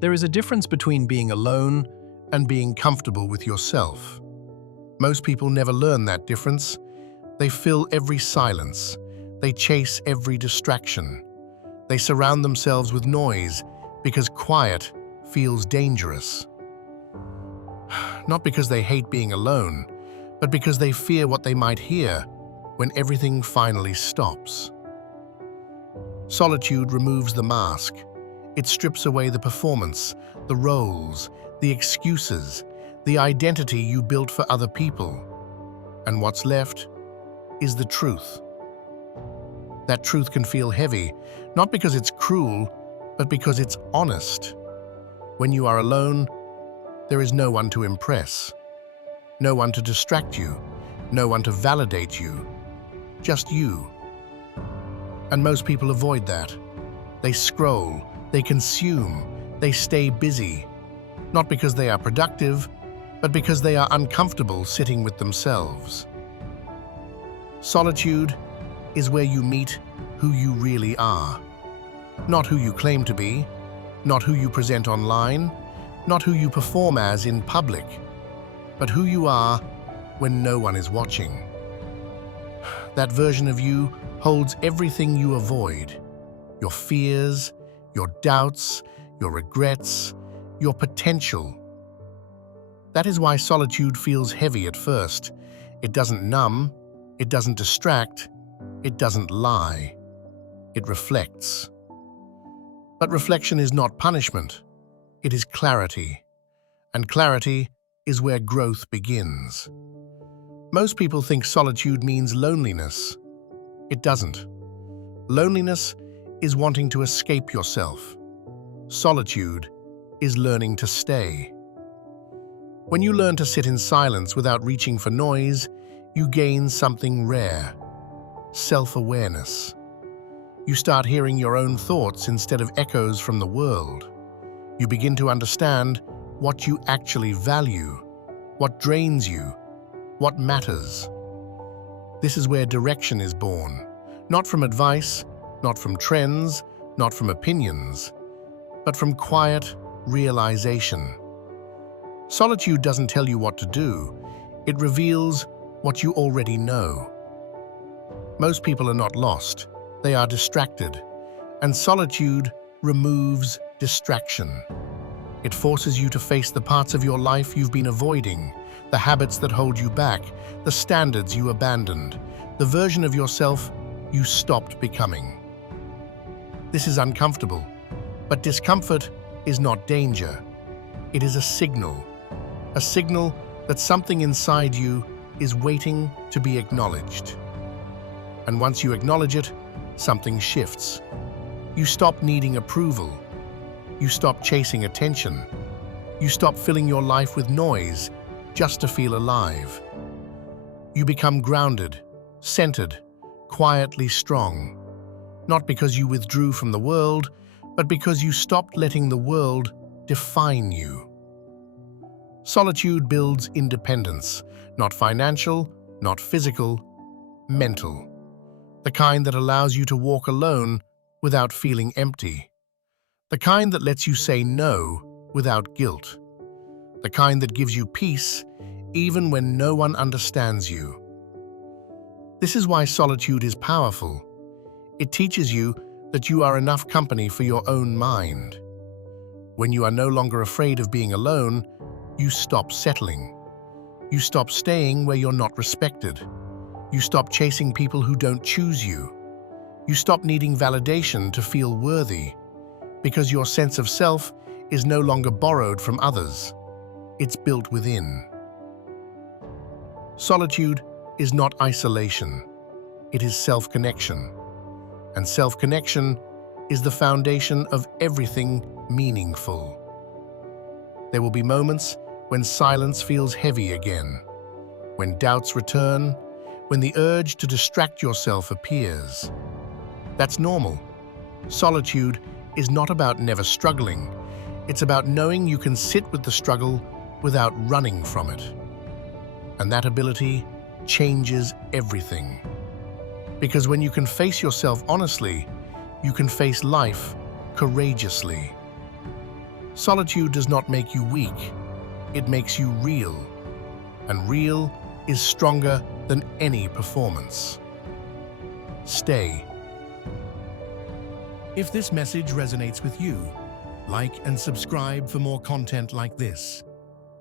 There is a difference between being alone and being comfortable with yourself. Most people never learn that difference. They fill every silence. They chase every distraction. They surround themselves with noise because quiet feels dangerous. Not because they hate being alone, but because they fear what they might hear when everything finally stops. Solitude removes the mask. It strips away the performance, the roles, the excuses, the identity you built for other people. And what's left is the truth. That truth can feel heavy, not because it's cruel, but because it's honest. When you are alone, there is no one to impress, no one to distract you, no one to validate you, just you. And most people avoid that. They scroll, they consume, they stay busy, not because they are productive, but because they are uncomfortable sitting with themselves. Solitude is where you meet who you really are. Not who you claim to be, not who you present online, not who you perform as in public, but who you are when no one is watching. That version of you holds everything you avoid: your fears, your doubts, your regrets, your potential. That is why solitude feels heavy at first. It doesn't numb, it doesn't distract, it doesn't lie. It reflects. But reflection is not punishment. It is clarity. And clarity is where growth begins. Most people think solitude means loneliness. It doesn't. Loneliness is wanting to escape yourself. Solitude is learning to stay. When you learn to sit in silence without reaching for noise, you gain something rare: self-awareness. You start hearing your own thoughts instead of echoes from the world. You begin to understand what you actually value, what drains you, what matters. This is where direction is born, not from advice, not from trends, not from opinions, but from quiet realization. Solitude doesn't tell you what to do, it reveals what you already know. Most people are not lost, they are distracted, and solitude removes distraction. It forces you to face the parts of your life you've been avoiding, the habits that hold you back, the standards you abandoned, the version of yourself you stopped becoming. This is uncomfortable, but discomfort is not danger. It is a signal that something inside you is waiting to be acknowledged. And once you acknowledge it, something shifts. You stop needing approval. You stop chasing attention. You stop filling your life with noise just to feel alive. You become grounded, centered, quietly strong. Not because you withdrew from the world, but because you stopped letting the world define you. Solitude builds independence, not financial, not physical, mental. The kind that allows you to walk alone without feeling empty. The kind that lets you say no without guilt. The kind that gives you peace even when no one understands you. This is why solitude is powerful. It teaches you that you are enough company for your own mind. When you are no longer afraid of being alone, you stop settling. You stop staying where you're not respected. You stop chasing people who don't choose you. You stop needing validation to feel worthy, because your sense of self is no longer borrowed from others. It's built within. Solitude is not isolation. It is self-connection. And self-connection is the foundation of everything meaningful. There will be moments when silence feels heavy again, when doubts return, when the urge to distract yourself appears. That's normal. Solitude is not about never struggling. It's about knowing you can sit with the struggle without running from it. And that ability changes everything. Because when you can face yourself honestly, you can face life courageously. Solitude does not make you weak, it makes you real. And real is stronger than any performance. Stay. If this message resonates with you, like and subscribe for more content like this.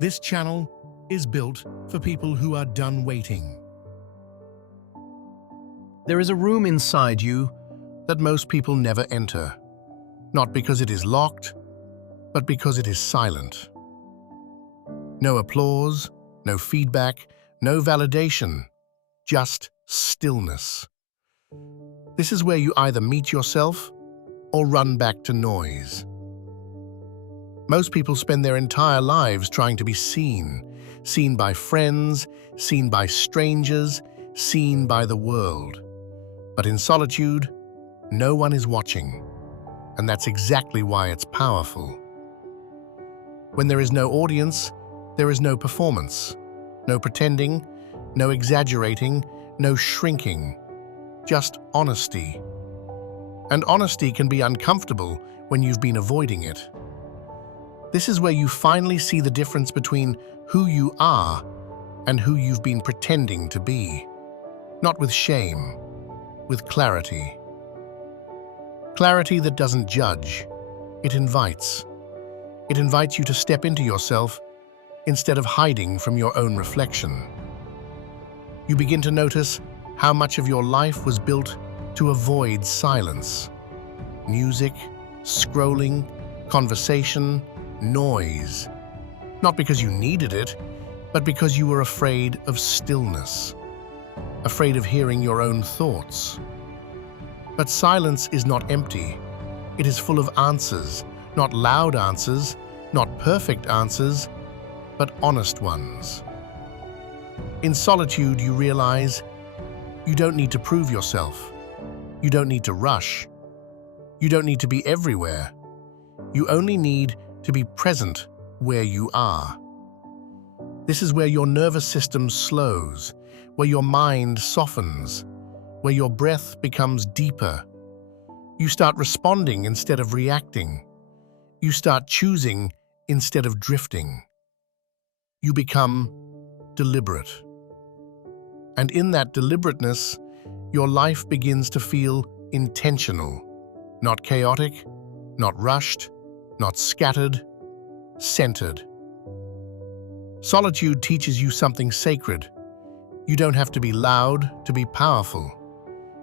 This channel is built for people who are done waiting. There is a room inside you that most people never enter, not because it is locked, but because it is silent. No applause, no feedback, no validation, just stillness. This is where you either meet yourself or run back to noise. Most people spend their entire lives trying to be seen by friends, seen by strangers, seen by the world. But in solitude, no one is watching, and that's exactly why it's powerful. When there is no audience, there is no performance, no pretending, no exaggerating, no shrinking, just honesty. And honesty can be uncomfortable when you've been avoiding it. This is where you finally see the difference between who you are and who you've been pretending to be. Not with shame, with clarity. Clarity that doesn't judge, it invites. It invites you to step into yourself instead of hiding from your own reflection. You begin to notice how much of your life was built to avoid silence. Music, scrolling, conversation, noise. Not because you needed it, but because you were afraid of stillness. Afraid of hearing your own thoughts. But silence is not empty. It is full of answers, not loud answers, not perfect answers, but honest ones. In solitude, you realize you don't need to prove yourself. You don't need to rush. You don't need to be everywhere. You only need to be present where you are. This is where your nervous system slows, where your mind softens, where your breath becomes deeper. You start responding instead of reacting. You start choosing instead of drifting. You become deliberate. And in that deliberateness, your life begins to feel intentional, not chaotic, not rushed, not scattered, centered. Solitude teaches you something sacred. You don't have to be loud to be powerful.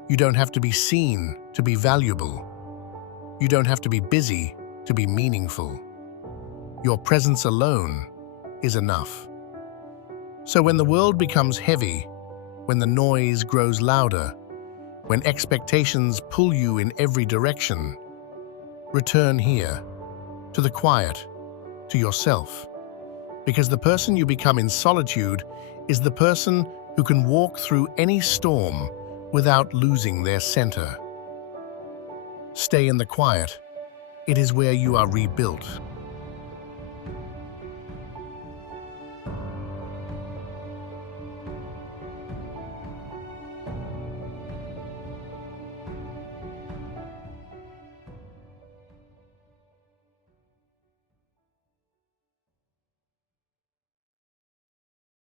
You don't have to be seen to be valuable. You don't have to be busy to be meaningful. Your presence alone is enough. So when the world becomes heavy, when the noise grows louder, when expectations pull you in every direction, return here, to the quiet, to yourself. Because the person you become in solitude is the person who can walk through any storm without losing their center. Stay in the quiet. It is where you are rebuilt.